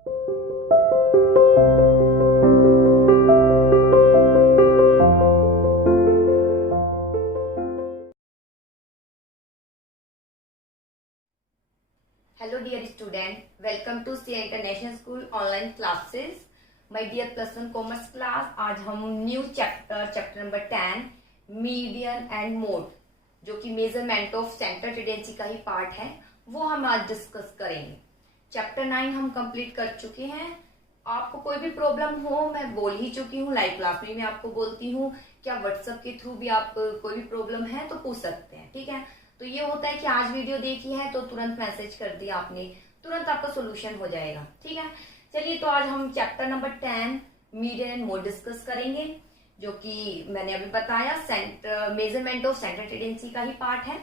Hello dear student, welcome to CA International School online classes. My dear plus 1 commerce class, आज हम new chapter number 10 median and mode, जो कि measurement of centre tendency का ही part है, वो हम आज डिस्कस करेंगे। चैप्टर 9 हम कंप्लीट कर चुके हैं। आपको कोई भी प्रॉब्लम हो, मैं बोल ही चुकी हूँ, लाइव क्लास में मैं आपको बोलती हूँ, क्या व्हाट्सएप के थ्रू भी आप कोई भी प्रॉब्लम है तो पूछ सकते हैं, ठीक है। तो ये होता है कि आज वीडियो देखी है तो तुरंत मैसेज कर दिया आपने, तुरंत आपका सोल्यूशन हो जाएगा, ठीक है। चलिए, तो आज हम chapter number 10 median and mode discuss करेंगे, जो कि मैंने अभी बताया मेजरमेंट ऑफ सेंटर टेंडेंसी का ही पार्ट है।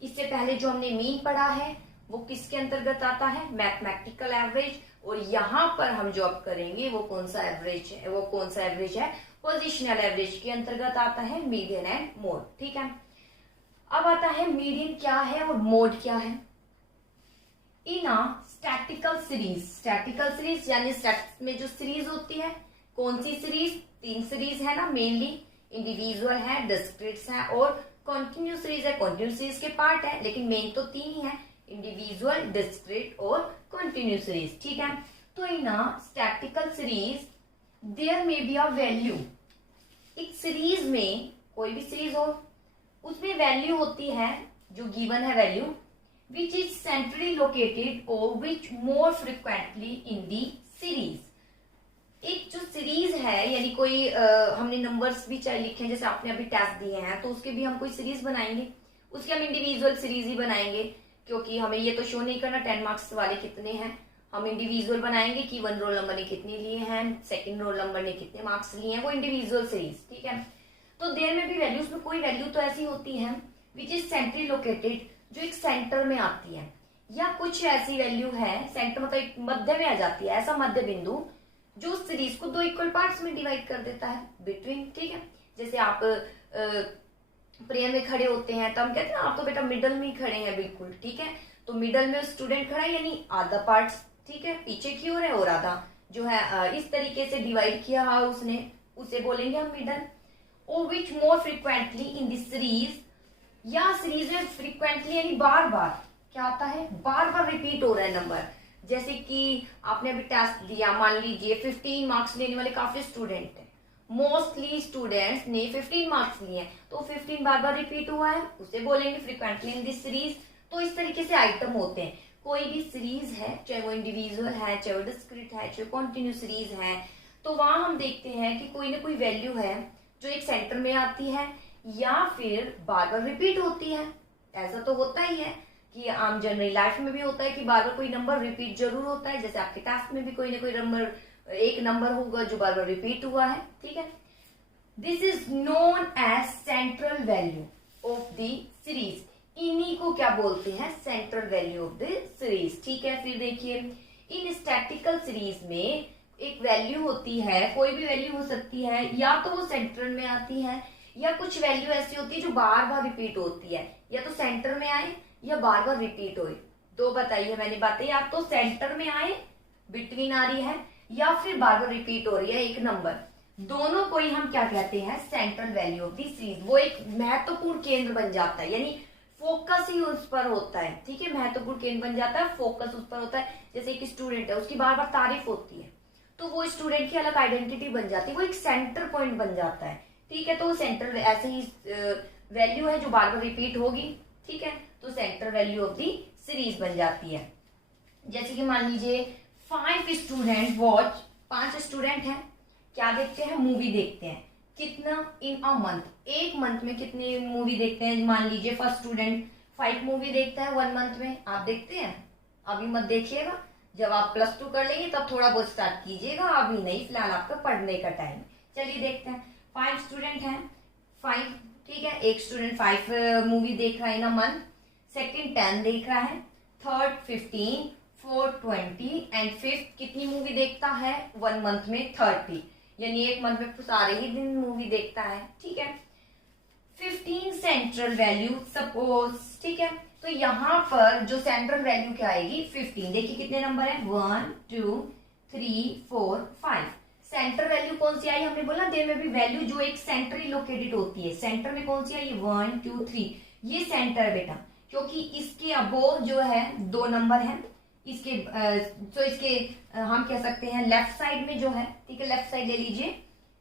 इससे पहले जो हमने मीन पढ़ा है वो किसके अंतर्गत आता है, मैथमेटिकल एवरेज। और यहाँ पर हम जो अब करेंगे वो कौन सा एवरेज है, पोजिशनल एवरेज के अंतर्गत आता है मीडियन एंड मोड, ठीक है। अब आता है मीडियन क्या है और मोड क्या है। इन अ स्टैटिकल सीरीज यानी स्टैटिक्स में जो सीरीज होती है, कौन सी सीरीज, 3 सीरीज है ना मेनली, इंडिविजुअल है, डिस्क्रीट्स है और कॉन्टिन्यूस सीरीज है। कॉन्टिन्यूस सीरीज के पार्ट है लेकिन मेन तो 3 ही है, इंडिविजुअल, डिस्क्रीट और कॉन्टिन्यूस सीरीज, ठीक है। तो in a statical series there may be a value. एक सीरीज में, कोई भी सीरीज हो, उसमें वैल्यू होती है जो गिवन है value, which is centrally located और which more frequently in the series. एक जो सीरीज है यानी कोई हमने नंबर्स भी चाहे लिखे हैं, जैसे आपने अभी टेस्ट दिए हैं तो उसके भी हम कोई सीरीज बनाएंगे, उसके हम इंडिविजुअल सीरीज ही बनाएंगे, क्योंकि हमें ये तो शो नहीं करना 10 मार्क्स वाले कितने हैं। हम इंडिविजुअल बनाएंगे कि 1 रोल नंबर ने कितने लिए हैं, 2nd रोल नंबर ने कितने मार्क्स लिए हैं, वो इंडिविजुअल सीरीज, ठीक है। तो देयर में भी वैल्यूज में कोई वैल्यू तो ऐसी होती है विच इज सेंट्रली लोकेटेड, जो एक सेंटर में आती है, या कुछ ऐसी वैल्यू है, सेंटर मतलब एक मध्य में आ जाती है, ऐसा मध्य बिंदु जो सीरीज को 2 इक्वल पार्ट्स में डिवाइड कर देता है बिटवीन, ठीक है। जैसे आप प्रेयर में खड़े होते हैं तो हम कहते हैं आप तो बेटा मिडल में ही खड़े हैं, बिल्कुल ठीक है। तो मिडल में स्टूडेंट खड़ा है यानी आधा पार्ट, ठीक है, पीछे की ओर है और आधा जो है इस तरीके से डिवाइड किया है उसने, उसे बोलेंगे हम मिडल। और which more frequently in this series, या सीरीज में फ्रिक्वेंटली यानी बार बार क्या आता है, बार बार रिपीट हो रहा है नंबर। जैसे कि आपने अभी टेस्ट दिया, मान लीजिए 15 मार्क्स लेने वाले काफी स्टूडेंट हैं, मोस्टली स्टूडेंट्स ने 15 मार्क्स लिए हैं, तो 15 बार बार रिपीट हुआ है, उसे बोलेंगे फ्रिक्वेंटली इन दिस सीरीज। तो इस तरीके से आइटम होते हैं। कोई भी सीरीज है, चाहे वो इंडिविजुअल है, चाहे वो डिस्क्रीट है, चाहे कॉन्टिन्यूस सीरीज है, तो वहां हम देखते हैं कि कोई ना कोई वैल्यू है जो एक सेंटर में आती है या फिर बार बार रिपीट होती है। ऐसा तो होता ही है कि आम जनरल लाइफ में भी होता है कि बार बार कोई नंबर रिपीट जरूर होता है, जैसे आपके टास्क में भी कोई ना कोई नंबर, एक नंबर होगा जो बार बार रिपीट हुआ है, ठीक है। This is known as central value of the series. इन्हीं को क्या बोलते हैं, central value of the series, ठीक है। फिर देखिए, इन स्टैटिकल सीरीज में एक वैल्यू होती है, कोई भी वैल्यू हो सकती है, या तो वो सेंटर में आती है, या कुछ वैल्यू ऐसी होती है जो बार बार रिपीट होती है, या तो सेंटर में आए या बार बार रिपीट होए। तो बताइए, मैंने बातें, या तो सेंटर में आए, बिटवीन आ रही है, या फिर बार बार रिपीट हो रही है एक नंबर, दोनों को ही हम क्या कहते हैं, central value of the series. वो एक महत्वपूर्ण केंद्र बन जाता है, यानी फोकस ही उस पर होता है, ठीक है। महत्वपूर्ण केंद्र बन जाता है, फोकस उस पर होता है। जैसे एक स्टूडेंट है, उसकी बार बार तारीफ होती है, तो वो स्टूडेंट की अलग आइडेंटिटी बन जाती है, वो एक सेंटर पॉइंट बन जाता है, ठीक है। तो सेंटर ऐसे ही वैल्यू है जो बार बार रिपीट होगी, ठीक है, तो centre value of the series बन जाती है। जैसे कि मान लीजिए 5 स्टूडेंट वॉच, 5 स्टूडेंट हैं, क्या देखते हैं, मूवी देखते हैं, कितना, इन अ मंथ, एक मंथ में कितनी मूवी देखते हैं। मान लीजिए फर्स्ट स्टूडेंट 5 मूवी देखता है 1 मंथ में, आप देखते हैं, अभी मत देखिएगा, जब आप +2 कर लेंगे तब थोड़ा बहुत स्टार्ट कीजिएगा, अभी नहीं, फिलहाल आपका पढ़ने का टाइम। चलिए देखते हैं, 5 स्टूडेंट हैं, 5, ठीक है, एक स्टूडेंट 5 मूवी देख रहा है इन अ मंथ, सेकंड 10 देख रहा है, थर्ड 15, फोर्थ 20 एंड फिफ्थ कितनी मूवी देखता है 1 मंथ में, 30, यानी एक मंथ में सारे ही दिन मूवी देखता है, ठीक है। 15 सेंट्रल वैल्यू सपोज, ठीक है। तो यहाँ पर जो सेंट्रल वैल्यू क्या आएगी, 15। देखिए कितने नंबर है, 1 2 3 4 5। सेंटर वैल्यू कौन सी आई, हमने बोला देयर में भी वैल्यू जो एक सेंट्रली लोकेटेड होती है, सेंटर में कौन सी आई 1 2 3, ये सेंटर है बेटा, क्योंकि इसके अबोव जो है 2 नंबर है, इसके तो इसके हम कह सकते हैं लेफ्ट साइड में जो है, ठीक है लेफ्ट साइड ले लीजिए,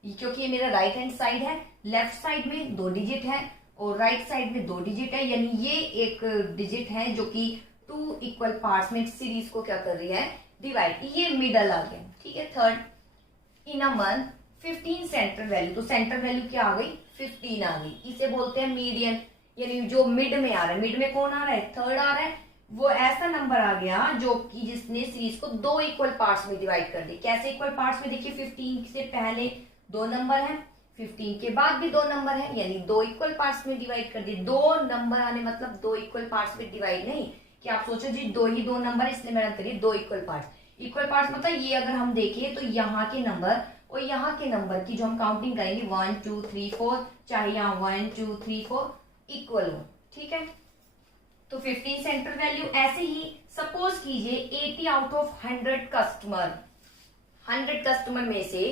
क्योंकि ये मेरा राइट हैंड साइड है, लेफ्ट साइड में 2 डिजिट है और राइट साइड में 2 डिजिट है, यानी ये एक डिजिट है जो कि 2 इक्वल पार्ट्स में सीरीज को क्या कर रही है डिवाइड, ये मिडल आ गया, ठीक है। Third, in a month 15 centre value, तो सेंटर वैल्यू क्या आ गई 15 आ गई, इसे बोलते हैं मीडियन, यानी जो मिड में आ रहा है, मिड में कौन आ रहा है थर्ड आ रहा है, वो ऐसा नंबर आ गया जो कि जिसने सीरीज को 2 इक्वल पार्ट्स में डिवाइड कर दी। कैसे इक्वल पार्ट्स में, देखिए 15 से पहले 2 नंबर है, 15 के बाद भी 2 नंबर है, यानी 2 इक्वल पार्ट्स में डिवाइड कर दिए। 2 नंबर आने मतलब 2 इक्वल पार्ट्स में डिवाइड नहीं कि आप सोचो जी 2 नंबर इसलिए मैंने करिए 2 इक्वल पार्ट्स। इक्वल पार्ट्स मतलब ये अगर हम देखें तो यहाँ के नंबर और यहाँ के नंबर की जो हम काउंटिंग करेंगे 1 2 3 4, चाहे यहाँ 1 2 3 4 इक्वल हो, ठीक है। तो 15 सेंटर वैल्यू। ऐसे ही सपोज कीजिए 80 आउट ऑफ 100 कस्टमर, 100 कस्टमर में से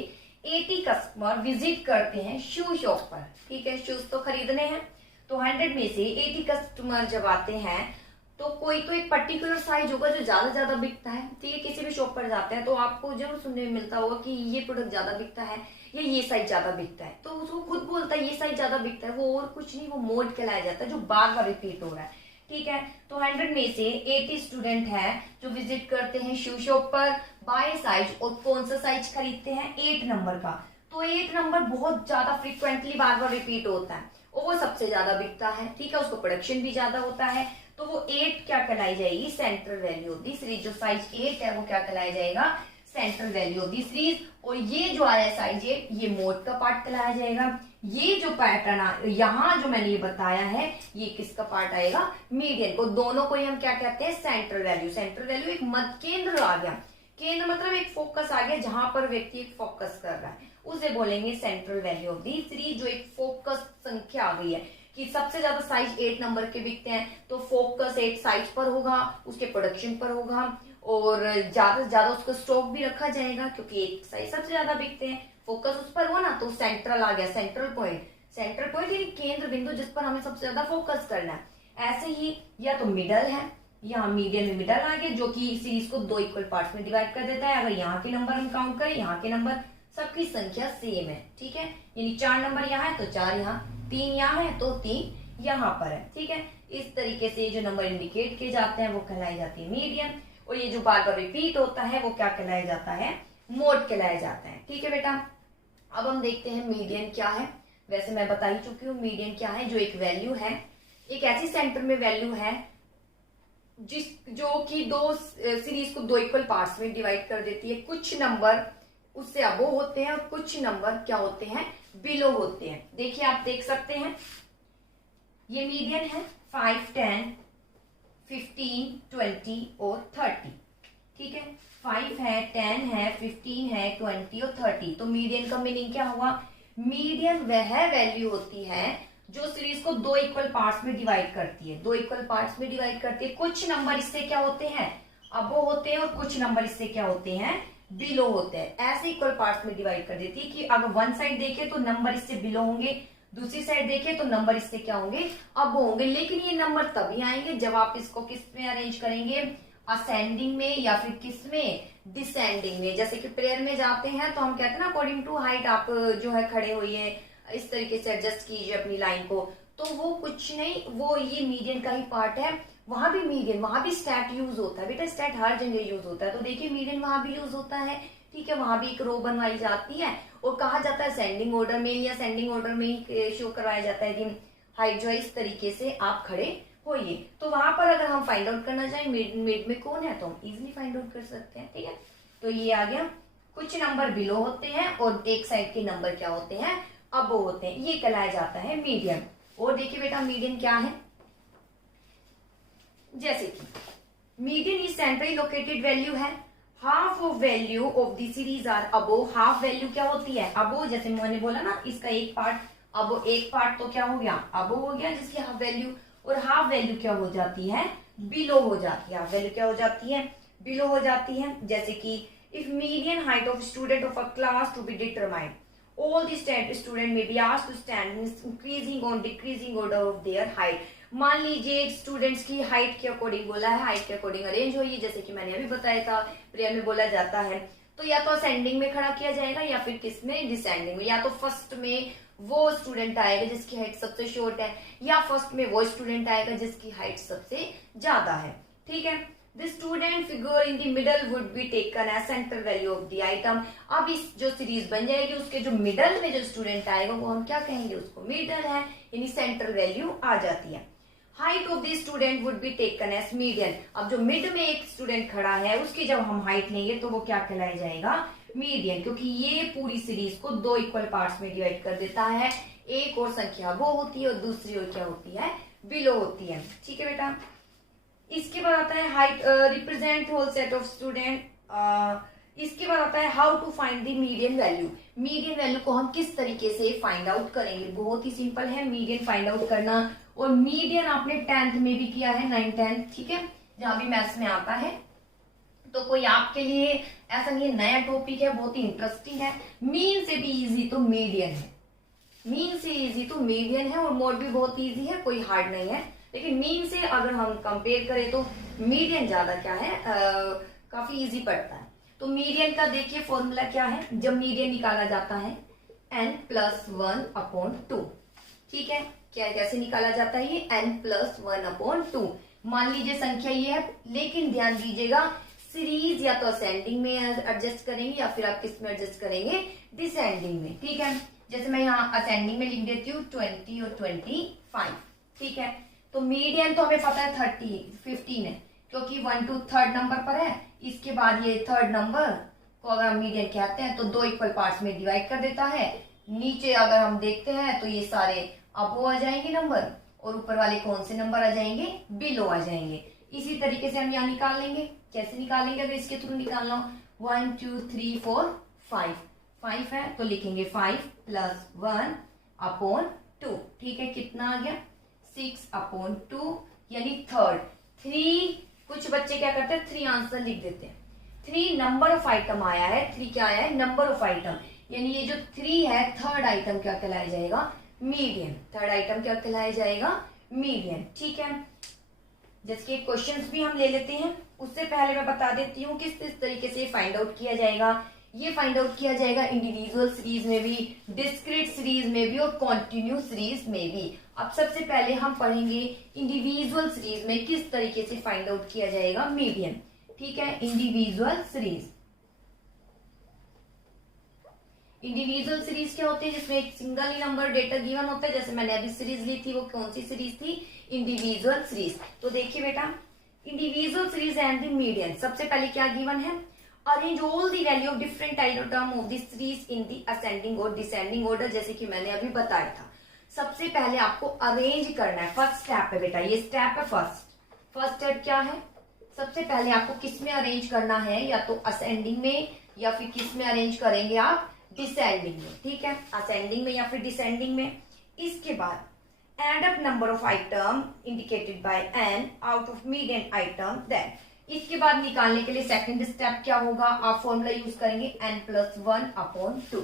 80 कस्टमर विजिट करते हैं शू शॉप पर, ठीक है, शूज तो खरीदने हैं, तो 100 में से 80 कस्टमर जब आते हैं तो कोई तो एक पर्टिकुलर साइज होगा जो ज्यादा बिकता है, ठीक है। किसी भी शॉप पर जाते हैं तो आपको जरूर सुनने में मिलता होगा कि ये प्रोडक्ट ज्यादा बिकता है या ये साइज ज्यादा बिकता है, तो उसको खुद बोलता है ये साइज ज्यादा बिकता है, वो और कुछ नहीं, वो मोड कहलाया जाता है जो बार बार रिपीट हो रहा है, ठीक है। तो 100 में से 80 स्टूडेंट हैं जो विजिट करते हैं शू शॉप पर, बाय साइज, और कौन सा साइज खरीदते हैं 8 नंबर का, तो 8 नंबर बहुत ज्यादा फ्रीक्वेंटली बार बार रिपीट होता है और वो सबसे ज्यादा बिकता है, ठीक है, उसको प्रोडक्शन भी ज्यादा होता है, तो वो 8 क्या कहलाई जाएगी central value of the series. जो साइज 8 है वो क्या कहलाया जाएगा central value of the series. और ये जो आया साइज 8 ये मोड का पार्ट कहलाया जाएगा। ये जो पैटर्न यहाँ जो मैंने ये बताया है ये किसका पार्ट आएगा मीडियन को, दोनों को ही हम क्या कहते हैं सेंट्रल वैल्यू। सेंट्रल वैल्यू एक मध्य केंद्र आ गया, केंद्र मतलब एक फोकस आ गया जहां पर व्यक्ति एक फोकस कर रहा है, उसे बोलेंगे central value of the series. जो एक फोकस संख्या आ गई है कि सबसे ज्यादा साइज 8 नंबर के बिकते हैं, तो फोकस 8 साइज पर होगा, उसके प्रोडक्शन पर होगा, और ज्यादा से ज्यादा उसका स्टॉक भी रखा जाएगा क्योंकि एक साइज सबसे ज्यादा बिकते हैं, फोकस उस पर हो ना, तो सेंट्रल आ गया, सेंट्रल पॉइंट। सेंट्रल पॉइंट यानी केंद्र बिंदु जिस पर हमें सबसे ज्यादा फोकस करना है। ऐसे ही या तो मिडल है, यहाँ मीडियन में मिडल आ गया जो कि सीरीज को 2 इक्वल पार्ट्स में डिवाइड कर देता है। अगर यहाँ के नंबर हम काउंट करें, यहाँ के नंबर सबकी संख्या सेम है, ठीक है, यानी 4 नंबर यहाँ है तो 4 यहाँ, 3 यहाँ है तो 3 यहाँ पर है, ठीक है। इस तरीके से जो नंबर इंडिकेट किए जाते हैं वो कहलाई जाती है मीडियन, और ये जो बार बार रिपीट होता है वो क्या कहलाया जाता है मोड कहलाया जाता है, ठीक है बेटा। अब हम देखते हैं मीडियन क्या है। वैसे मैं बता ही चुकी हूँ मीडियन क्या है, जो एक वैल्यू है, एक ऐसी सेंटर में वैल्यू है जो कि 2 सीरीज को 2 इक्वल पार्ट्स में डिवाइड कर देती है। कुछ नंबर उससे अबो होते हैं और कुछ नंबर क्या होते हैं बिलो होते हैं। देखिए आप देख सकते हैं ये मीडियन है 5 10 15 20 और 30, ठीक है, 5 है 10 है 15 है 20 और 30। तो मीडियन का मीनिंग क्या हुआ, मीडियन वह वैल्यू होती है जो सीरीज को 2 इक्वल पार्ट्स में डिवाइड करती है, 2 इक्वल पार्ट्स में डिवाइड करती है। कुछ नंबर इससे क्या होते हैं अबो होते हैं और कुछ नंबर इससे क्या होते हैं बिलो होते हैं। ऐसे इक्वल पार्ट्स में डिवाइड कर देती है कि अगर वन साइड देखे तो नंबर इससे बिलो होंगे, दूसरी साइड देखे तो नंबर इससे क्या होंगे अब होंगे। लेकिन ये नंबर तभी आएंगे जब आप इसको किस में अरेंज करेंगे, असेंडिंग में या फिर किस में डिसेंडिंग में। जैसे कि प्रेयर में जाते हैं तो हम कहते हैं ना अकॉर्डिंग टू हाइट आप जो है खड़े होइए, इस तरीके से एडजस्ट कीजिए अपनी लाइन को, तो वो कुछ नहीं, वो ये मीडियन का ही पार्ट है। वहां भी मीडियन, वहां भी स्टैट यूज होता है बेटा, स्टैट हर जगह यूज होता है, तो देखिए मीडियन वहां भी यूज होता है, ठीक है, वहां भी एक रो बनवाई जाती है और कहा जाता है सेंडिंग ऑर्डर में या सेंडिंग ऑर्डर में ही शो करवाया जाता है कि हाइट जो है इस तरीके से आप खड़े होइए। तो वहां पर अगर हम फाइंड आउट करना चाहें मिड में कौन है तो हम इजिली फाइंड आउट कर सकते हैं, ठीक है। तो ये आ गया, कुछ नंबर बिलो होते हैं और एक साइड के नंबर क्या होते हैं अबो होते हैं, ये कहलाया जाता है मीडियन। और देखिए बेटा मीडियन क्या है, जैसे कि median is centrally located value है, half of value of the series are above. Half value क्या होती है अबो, जैसे मैंने बोला ना इसका एक पार्ट अबो, एक पार्ट तो क्या हो गया अबो हो गया जिसकी हाफ वैल्यू, और हाफ वैल्यू क्या हो जाती है बिलो हो जाती है। हाफ वैल्यू क्या हो जाती है बिलो हो जाती है। जैसे कि If median height of student of a class to be determined, all the student may be asked to stand in increasing or decreasing order of their height. मान लीजिए स्टूडेंट्स की हाइट के अकॉर्डिंग बोला है, हाइट के according arrange होगी, जैसे कि मैंने अभी बताया था प्रेयर में बोला जाता है। तो या तो असेंडिंग में खड़ा किया जाएगा या फिर किसमें, डिसेंडिंग में। या तो फर्स्ट में वो स्टूडेंट आएगा जिसकी हाइट सबसे शॉर्ट है, या फर्स्ट में वो स्टूडेंट आएगा जिसकी हाइट सबसे ज्यादा है। ठीक है, the student figure in the middle would be taken as centre value of the item. अब इस जो सीरीज बन जाएगी उसके जो मिडल में जो स्टूडेंट आएगा वो हम क्या कहेंगे, उसको मिडल है, यानी सेंट्रल वैल्यू आ जाती है। Height of the student would be taken as median. अब जो मिड में एक स्टूडेंट खड़ा है उसकी जब हम हाइट लेंगे तो वो क्या कहलाया जाएगा, मीडियन, क्योंकि ये पूरी सीरीज को दो इक्वल पार्ट्स में डिवाइड कर देता है। एक और संख्या वो होती है और दूसरी और क्या होती है, बिलो होती है। ठीक है बेटा, इसके बाद आता है height represent whole set of student. इसके बाद आता है how to find the median value. Median value को हम किस तरीके से फाइंड आउट करेंगे, बहुत ही सिंपल है मीडियन फाइंड आउट करना। और मीडियन आपने 10th में भी किया है, 9th 10th, ठीक है, जहां भी मैथ्स में आता है। तो कोई आपके लिए ऐसा नहीं है, नया टॉपिक है, बहुत ही इंटरेस्टिंग है। मीन से भी इजी तो मीडियन है, मीन से इजी तो मीडियन है, और मोड भी बहुत इजी है, कोई हार्ड नहीं है। लेकिन मीन से अगर हम कंपेयर करें तो मीडियन ज्यादा क्या है, काफी इजी पड़ता है। तो मीडियन का देखिए फॉर्मूला क्या है, जब मीडियन निकाला जाता है n+1/2। ठीक है, क्या कैसे निकाला जाता है ये, n+1/2। मान लीजिए संख्या ये है, लेकिन ध्यान दीजिएगा सीरीज या तो असेंडिंग में एडजस्ट करेंगे या फिर आप किस में एडजस्ट करेंगे, डिसेंडिंग में। ठीक है, जैसे मैं यहाँ असेंडिंग में लिख देती हूँ 20 और 25। ठीक है, तो मीडियन तो हमें पता है 15 है, क्योंकि 1 to 3rd नंबर पर है। इसके बाद ये 3rd नंबर को अगर हम मीडियन कहते हैं तो दो इक्वल पार्ट्स में डिवाइड कर देता है। नीचे अगर हम देखते हैं तो ये सारे अबो आ जाएंगे नंबर, और ऊपर वाले कौन से नंबर आ जाएंगे, बिलो आ जाएंगे। इसी तरीके से हम यहाँ निकाल लेंगे। कैसे निकालेंगे, अगर इसके थ्रू निकालना हो, 1 2 3 4 5 है तो लिखेंगे 5+1/2। ठीक है, कितना आ गया, 6/2, यानी 3rd। 3 कुछ बच्चे क्या करते हैं, 3 आंसर लिख देते हैं। 3 नंबर ऑफ आइटम आया है, 3 क्या आया है, नंबर ऑफ आइटम, यानी ये जो 3 है 3rd आइटम क्या कहलाया जाएगा, मीडियन। 3rd आइटम क्या कहलाया जाएगा, मीडियन। ठीक है, जैसे क्वेश्चंस भी हम ले लेते हैं, उससे पहले मैं बता देती हूँ किस तरीके से फाइंड आउट किया जाएगा। ये फाइंड आउट किया जाएगा इंडिविजुअल सीरीज में भी, डिस्क्रीट सीरीज में भी और कॉन्टिन्यू सीरीज में भी। अब सबसे पहले हम पढ़ेंगे इंडिविजुअल सीरीज में किस तरीके से फाइंड आउट किया जाएगा मीडियन। ठीक है, इंडिविजुअल सीरीज। इंडिविजुअल सीरीज क्या होती है, जिसमें एक सिंगल ही नंबर डेटा गिवन होता है। जैसे मैंने अभी सीरीज ली थी, वो कौन सी सीरीज थी, इंडिविजुअल सीरीज। तो देखिए बेटा, individual series and the median. सबसे पहले क्या गिवन है, arrange all the value of different item of the series in the ascending और डिसेंडिंग ऑर्डर, जैसे कि मैंने अभी बताया था। सबसे पहले आपको अरेंज करना है, फर्स्ट स्टेप है बेटा, ये स्टेप है फर्स्ट स्टेप क्या है, सबसे पहले आपको किस में अरेंज करना है, या तो असेंडिंग में या फिर किस में अरेंज करेंगे आप, डिसेंडिंग में। ठीक है, असेंडिंग में या फिर डिसेंडिंग में। इसके बाद add up number of item indicated by n out of median item. Then इसके बाद निकालने के लिए सेकंड स्टेप क्या होगा, आप फॉर्मूला यूज करेंगे n+1/2।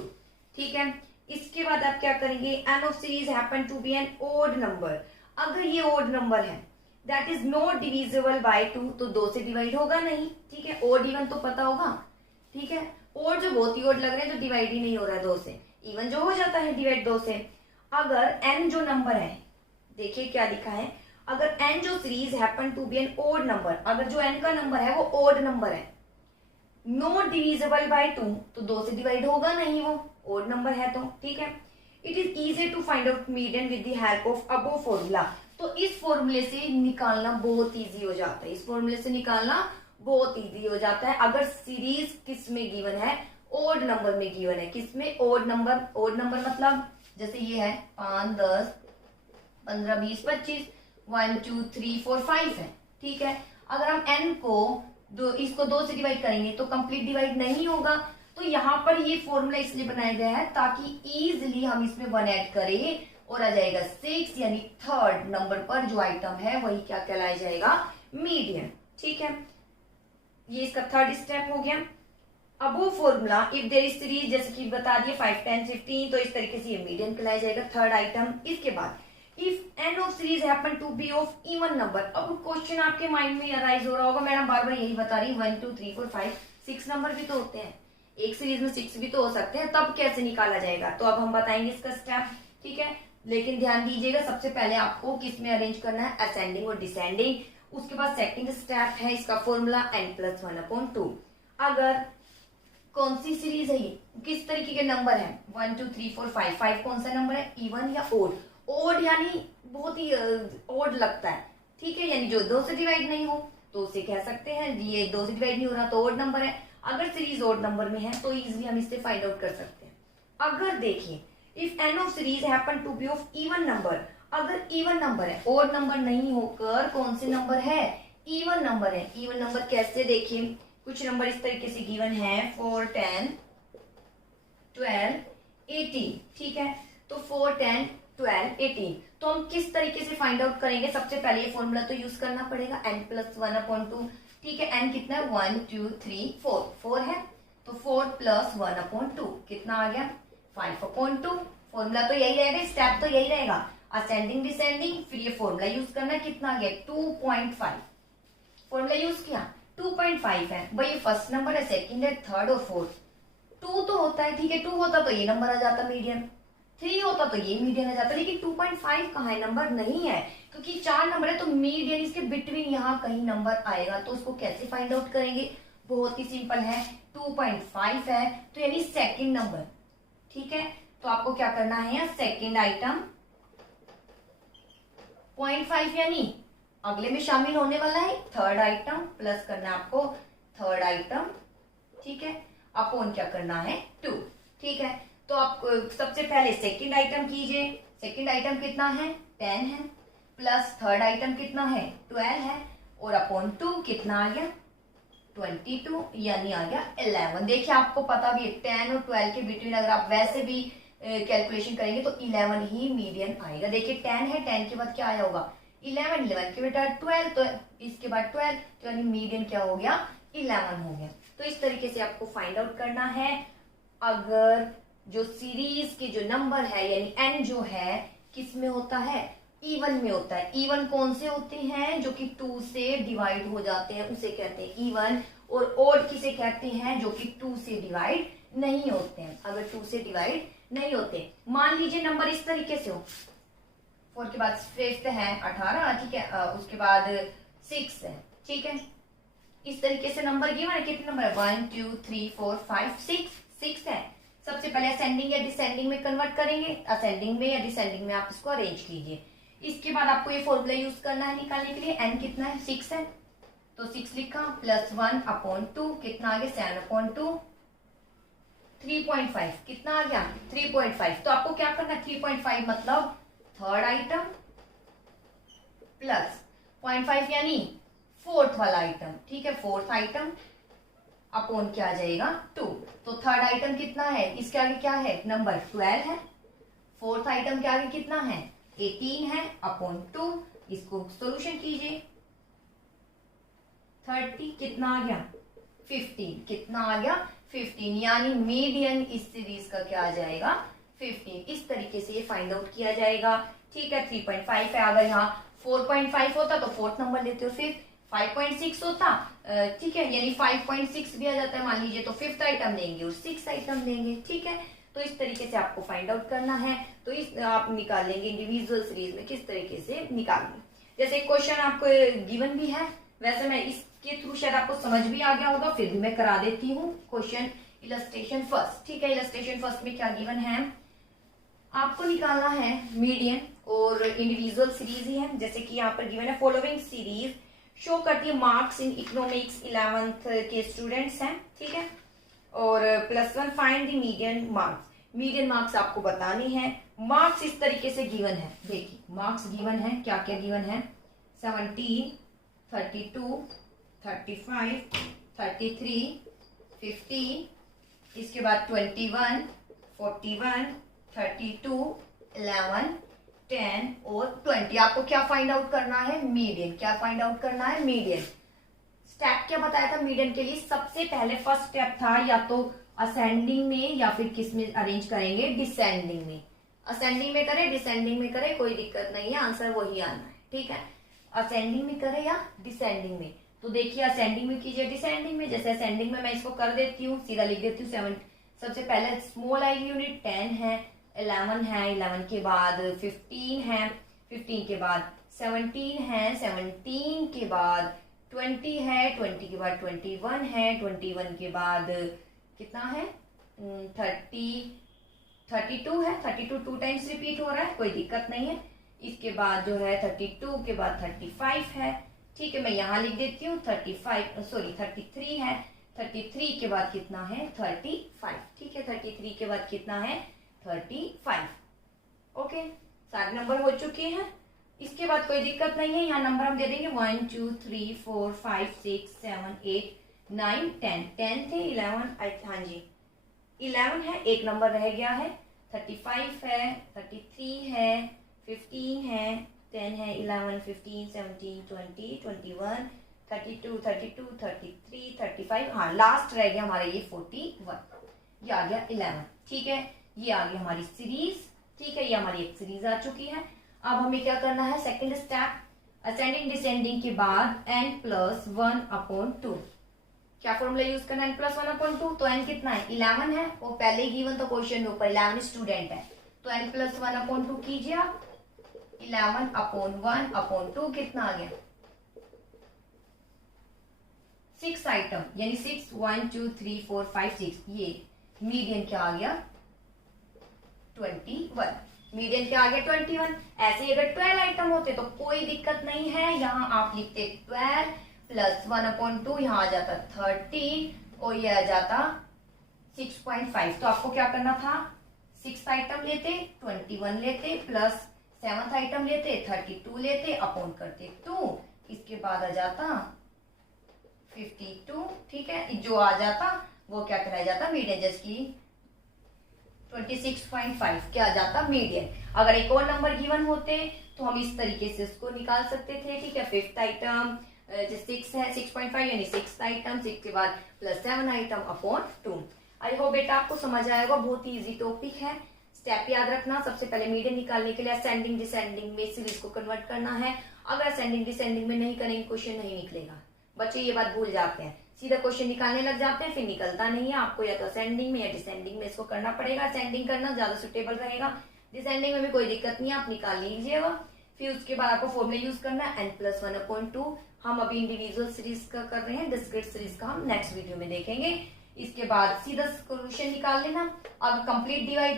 ठीक है, इसके बाद आप क्या करेंगे, n of series happen to be an odd number. अगर ये ओड नंबर है that is not divisible by 2, तो 2 से डिवाइड होगा नहीं। ठीक है, ओड इवन तो पता होगा। ठीक है, ओड जो बहुत ही ओड लग रहे हैं, जो डिवाइड ही नहीं हो रहा है 2 से, इवन जो हो जाता है डिवाइड 2 से। अगर n जो नंबर है, देखिए क्या लिखा है, अगर n जो series happen to be an odd number, अगर जो n का नंबर है वो ओड नंबर है, नॉट डिविजिबल बाय 2, तो 2 से डिवाइड होगा नहीं, वो ओड नंबर है तो। ठीक है, it is easy to find out median with the help of above formula. तो इस फॉर्मूले से निकालना बहुत इजी हो जाता है, इस फॉर्मूले से निकालना बहुत इजी हो जाता है। अगर सीरीज किस में गिवन है, ओड नंबर में गिवन है, किस में, ओड नंबर। ओड नंबर मतलब जैसे ये है 5 10 15 20 25, 1 2 3 4 5 है। ठीक है, अगर हम n को इसको 2 से डिवाइड करेंगे तो कंप्लीट डिवाइड नहीं होगा। तो यहाँ पर ये फॉर्मूला इसलिए बनाया गया है ताकि इजीली हम इसमें 1 ऐड करें और आ जाएगा 6, यानी 3rd नंबर पर जो आइटम है वही क्या कहलाया जाएगा, मीडियन। ठीक है, ये इसका 3rd स्टेप हो गया। अब वो formula if there is series, जैसे कि बता दिए 5, 10, 15, तो इस तरीके से ये मीडियन कहलाया जाएगा। थर्ड आइटम, इसके बाद if n of series happen to be of even number. अब क्वेश्चन आपके माइंड में अराइज हो रहा होगा, मैडम बार बार यही बता रही, 1 2 3 4 5 6 नंबर भी तो होते हैं, एक सीरीज में 6 भी तो हो सकते हैं, तब कैसे निकाला जाएगा? तो अब हम बताएंगे इसका स्टेप, ठीक है। लेकिन ध्यान दीजिएगा, सबसे पहले आपको किस में अरेंज करना है, असेंडिंग और डिसेंडिंग। उसके बाद सेकंड स्टेप है इसका फॉर्मूला n+1/2। अगर कौन सी सीरीज है ये, किस तरीके के नंबर है, 1 2 3 4 5, 5 कौन सा नंबर है, इवन या ओड? ओड यानी बहुत ही ओड लगता है, ठीक है, यानी जो 2 से डिवाइड नहीं हो तो उसे कह सकते हैं ये 2 से डिवाइड नहीं हो रहा तो ओड नंबर है। अगर सीरीज ओड नंबर में है तो इजीली हम इससे फाइंड आउट कर सकते हैं। अगर देखिए if n of series happen to be of even number, अगर इवन नंबर है, ओड नंबर नहीं होकर कौन से नंबर है, इवन नंबर है। इवन नंबर कैसे, देखिए कुछ नंबर इस तरीके से गिवन है 4 10 12 18, ठीक है। तो 4 10 12 18, तो हम किस तरीके से फाइंड आउट करेंगे? सबसे पहले ये फॉर्मूला तो यूज करना पड़ेगा, n+1/2, ठीक है। n कितना है, 1 2 3 4, 4 है तो 4 + 1/2 कितना आ गया, 5/2। फॉर्मूला तो यही रहेगा, स्टेप तो यही रहेगा, असेंडिंग डिसेंडिंग, फिर ये फॉर्मूला यूज करना, कितना आ गया 2.5। फॉर्मूला यूज किया 2.5 है भाई, फर्स्ट नंबर है, सेकंड है, थर्ड और फोर्थ। 2 तो होता है, ठीक है, 2 होता तो ये नंबर आ जाता मीडियन, 3 होता तो ये मीडियन आ जाता, लेकिन 2.5 कहाँ है, नंबर नहीं है, क्योंकि 4 नंबर है तो मीडियन इसके बिटवीन यहाँ कहीं नंबर आएगा। तो उसको कैसे फाइंड आउट करेंगे, बहुत ही सिंपल है, 2.5 है तो यानी सेकंड नंबर, ठीक है। तो आपको क्या करना है, सेकंड आइटम 0.5 यानी अगले में शामिल होने वाला है, थर्ड आइटम प्लस करना है आपको थर्ड आइटम, ठीक है, अपॉन क्या करना है 2, ठीक है। तो आप सबसे पहले सेकंड आइटम कीजिए, सेकंड आइटम कितना है 10 है, प्लस थर्ड आइटम कितना है 12 है, और अपॉन 2 कितना आ गया 22, यानी आ गया 11। देखिए आपको पता भी है 10 और 12 के बिटवीन अगर आप वैसे भी कैलकुलेशन करेंगे तो 11 ही मीडियन आएगा। देखिए 10 है, 10 के बाद क्या आया होगा 11, 11 के बेटा 12, तो इसके बाद 12, तो यानी मीडियन क्या हो गया 11 हो गया। तो इस तरीके से आपको फाइंड आउट करना है। अगर जो सीरीज के जो नंबर है यानी n जो है किस में होता है, इवन में होता है। इवन कौन से होते हैं, जो कि 2 से डिवाइड हो जाते हैं उसे कहते हैं इवन, और ओड किसे कहते हैं, जो कि 2 से डिवाइड नहीं होते हैं। अगर 2 से डिवाइड नहीं होते, मान लीजिए नंबर इस तरीके से हो, 4 के बाद 5 है 18, ठीक है, उसके बाद 6 है, ठीक है, इस तरीके से नंबर गिवन है। कितने नंबर है 1 2 3 4 5 6 है। सबसे पहले असेंडिंग या डिसेंडिंग में कन्वर्ट करेंगे, असेंडिंग में या डिसेंडिंग में आप इसको अरेंज कीजिए। इसके बाद आपको ये फॉर्मूला यूज करना है निकालने के लिए, n कितना है 6 है तो 6 लिखा, प्लस 1/2 कितना आ गया 7/2, 3.5 कितना आ गया 3.5। तो आपको क्या करना है 3.5 मतलब थर्ड आइटम प्लस 0.5 यानी फोर्थ वाला आइटम, ठीक है, फोर्थ आइटम अपॉन क्या आ जाएगा 2। तो थर्ड आइटम कितना है, इसके आगे क्या है नंबर 12 है, फोर्थ आइटम के आगे कितना है 18 है, अपॉन 2, इसको सोल्यूशन कीजिए, 30 कितना आ गया 15, कितना आ गया 15, यानी मीडियन इस सीरीज का क्या आ जाएगा 15। इस तरीके से ये फाइंड आउट किया जाएगा, ठीक है। 3.5 है, अगर यहाँ 4.5 होता तो फोर्थ नंबर लेते हो, फिर 5.6 होता, ठीक है, यानी 5.6 भी आ जाता है मान लीजिए, तो फिफ्थ आइटम लेंगे और सिक्स आइटम लेंगे, ठीक है। तो इस तरीके से आपको फाइंड आउट करना है। तो इस आप निकालेंगे इंडिविजुअल सीरीज में किस तरीके से निकालेंगे। जैसे क्वेश्चन आपको गिवन भी है, वैसे मैं इसके थ्रू शायद आपको समझ भी आ गया होगा, फिर भी मैं करा देती हूँ क्वेश्चन इलस्ट्रेशन फर्स्ट, ठीक है। इलस्ट्रेशन फर्स्ट में क्या गिवन है, आपको निकालना है मीडियन और इंडिविजुअल सीरीज ही है। जैसे कि यहाँ पर गिवन है फॉलोइंग सीरीज शो करती है मार्क्स इन इकोनॉमिक्स 11th के स्टूडेंट्स हैं, ठीक है, और +1 find the median marks. Median marks आपको बतानी है। मार्क्स इस तरीके से गिवन है, देखिए मार्क्स गिवन है, क्या क्या गिवन है 17 32 35 33 15, इसके बाद 21 41 32 11 10 और 20। आपको क्या फाइंड आउट करना है मीडियन, क्या फाइंड आउट करना है मीडियन। स्टेप क्या बताया था मीडियन के लिए? सबसे पहले फर्स्ट स्टेप था या तो असेंडिंग में या फिर किस में अरेंज करेंगे, डिसेंडिंग में। असेंडिंग में करें, डिसेंडिंग में करें, कोई दिक्कत नहीं है, आंसर वही आना है, ठीक है। असेंडिंग में करें या डिसेंडिंग में, तो देखिए असेंडिंग में कीजिए, डिसेंडिंग में। जैसे असेंडिंग में मैं इसको कर देती हूँ, सीधा लिख देती हूँ 7। सबसे पहले स्मॉल आएगी यूनिट 10 है, 11 है, 11 के बाद 15 है, 15 के बाद 17 है, 17 के बाद 20 है, 20 के बाद 21 है, 21 के बाद कितना है 32 है, 32 2 टाइम्स रिपीट हो रहा है, कोई दिक्कत नहीं है। इसके बाद जो है 32 के बाद 35 है, ठीक है, मैं यहाँ लिख देती हूँ 33 है, 33 के बाद कितना है 35, ठीक है, 33 के बाद कितना है 35। ओके, सारे नंबर हो चुके हैं। इसके बाद कोई दिक्कत नहीं है, यहाँ नंबर हम दे देंगे 1 2 3 4 5 6 7 8 9 10 10 थे, 11 हाँ जी 11 है, एक नंबर रह गया है, 35 है, 33 है, 15 है, 10 है, 11 15 17 20 21 32 32 33 35, हाँ लास्ट रह गया हमारा ये 41, ये आ गया 11, ठीक है। ये आ गई हमारी सीरीज, ठीक है, ये हमारी एक सीरीज आ चुकी है। अब हमें क्या करना है, सेकंड स्टेप, असेंडिंग डिसेंडिंग के बाद n+1/2। क्या फॉर्मूला यूज करना है, n+1/2। तो n कितना है 11 है, वो पहले ही गिवन था क्वेश्चन में ऊपर, 11 स्टूडेंट है, तो n+1/2 कीजिए आप, 11/1/2 कितना आ गया 6 आइटम, यानी 6 1 2 3 4 5 6, ये मीडियन क्या आ गया 21, मीडियन क्या आ गया 21। ऐसे ही अगर 12 आइटम होते तो कोई दिक्कत नहीं है, यहाँ आप लिखते 12+1/2, यहाँ आ जाता 13 और ये आ जाता 6.5। तो आपको क्या करना था, 6 आइटम लेते, 21 लेते, प्लस 7th आइटम लेते, 32 लेते, अपॉन करते 2, इसके बाद आ जाता 52, ठीक है, जो आ जाता वो क्या कराया जाता मीडियन, जैसे 26.5 क्या आ जाता मीडियन। अगर एक और नंबर गिवन होते तो हम इस तरीके से इसको निकाल सकते थे, ठीक है। 5th आइटम जो 6 है, 6.5 यानी 6th आइटम, 6 के बाद plus 7 item upon 2। I hope बेटा आपको समझ आएगा, बहुत ही इजी टॉपिक है। स्टेप याद रखना, सबसे पहले मीडियन निकालने के लिए असेंडिंग डिसेंडिंग में सीरीज को कन्वर्ट करना है। अगर असेंडिंग डिसेंडिंग में नहीं करेंगे क्वेश्चन नहीं निकलेगा, बच्चे ये बात भूल जाते हैं, सीधा क्वेश्चन निकालने लग जाते हैं, फिर निकलता नहीं है। आपको या तो असेंडिंग में या डिसेंडिंग में इसको करना पड़ेगा। असेंडिंग करना ज्यादा सुटेबल रहेगा, डिसेंडिंग में भी कोई दिक्कत नहीं है, आप निकाल लीजिएगा। फिर उसके बाद आपको फॉर्मूला यूज करना है n+1/2। हम अभी इंडिविजुअल सीरीज का कर रहे हैं, डिस्क्रीट सीरीज का हम नेक्स्ट वीडियो में देखेंगे। इसके बाद सीधा सोल्यूशन निकाल लेना। अब कंप्लीट डिवाइड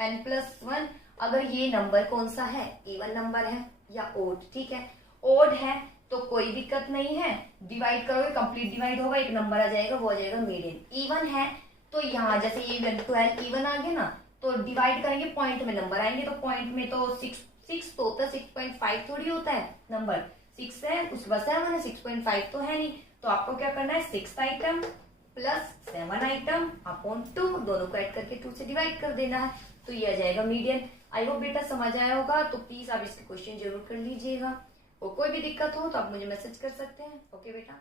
n+1, अगर ये नंबर कौन सा है, इवन नंबर है या ओड, ठीक है, ओड है तो कोई दिक्कत नहीं है, डिवाइड करोगे कंप्लीट डिवाइड होगा, एक नंबर आ जाएगा, वो आ जाएगा मीडियन। इवन है तो यहाँ जैसे ये 12 इवन आ गया ना, तो डिवाइड करेंगे पॉइंट में नंबर आएंगे, तो पॉइंट में तो 6 तो होता है, 6.5 थोड़ी होता है नंबर, 6 है उसके बाद 7 है, 6.5 तो है नहीं। तो आपको क्या करना है, 6 आइटम प्लस 7 आइटम अपॉन 2, दोनों को ऐड करके 2 से डिवाइड कर देना है, तो ये आ जाएगा मीडियन। आई होप बेटा समझ आया होगा, तो प्लीज आप इसके क्वेश्चन जरूर कर लीजिएगा, और कोई भी दिक्कत हो तो आप मुझे मैसेज कर सकते हैं। ओके बेटा।